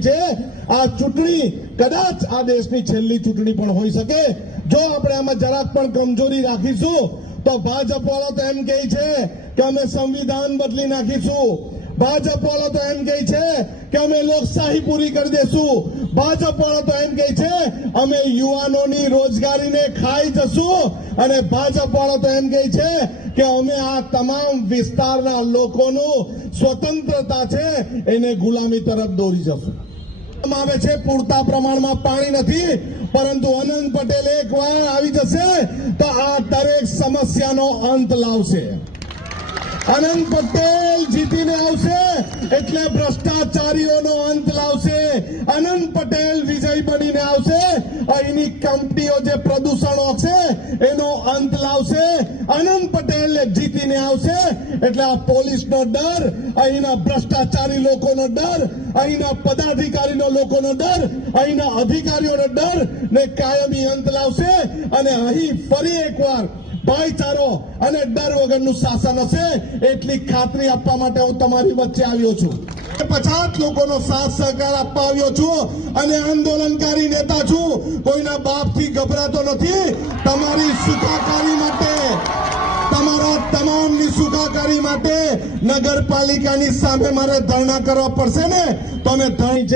છે આ ચૂંટણી કદાચ આ દેશની છેલ્લી ચૂંટણી પણ હોઈ શકે। જો આપણે આમાં જરાક પણ કમજોરી રાખીશું તો ભાજપ વાળો તો એમ કહે છે કે અમે સંવિધાન બદલી નાખીશું, ભાજપ વાળો તો એમ કહે છે કે અમે લોકશાહી પૂરી કરી દેશું, ભાજપ વાળો તો એમ કહે છે અમે યુવાનોની રોજગારીને ખાઈ જશું, અને ભાજપ વાળો તો એમ કહે છે કે અમે આ તમામ વિસ્તારના લોકોનું સ્વતંત્રતા છે એને ગુલામી તરફ દોરી જશું। આવે છે પૂરતા પ્રમાણમાં પાણી નથી, પરંતુ અનંત પટેલ એકવાર આવી જશે તો આ દરેક સમસ્યાનો અંત લાવશે। અનંત પટેલ જીતીને આવશે એટલે ભ્રષ્ટાચારીઓનો અંત લાવશે। અનંત પટેલ વિજય બનીને આવશે, અહીંની કંપનીઓ જે પ્રદૂષણ છે એનો અંત લાવશે। અનંત પટેલ જીતીને આવશે એટલે આ પોલીસનો ડર, અહીંના ભ્રષ્ટાચારી લોકોનો ડર, અહીંના પદાધિકારીનો લોકોનો ડર, અહીંના અધિકારીઓનો ડર ને કાયમી અંત લાવશે, અને અહીં ફરી એકવાર ભાઈચારો અને ડર વગરનું શાસન હશે એટલી ખાતરી આપવા માટે હું તમારી વચ્ચે આવ્યો છું। 50 લોકોનો સાથ સહકાર આપવા આવ્યો છું અને આંદોલનકારી નેતા છું, કોઈના બાપથી ગભરાતો નથી। તમારી સુખાકારી માટે, તમારા તમામની સુખાકારી માટે નગરપાલિકાની સામે મારે ધરણા કરવા પડશે ને, તો અમે ધરણી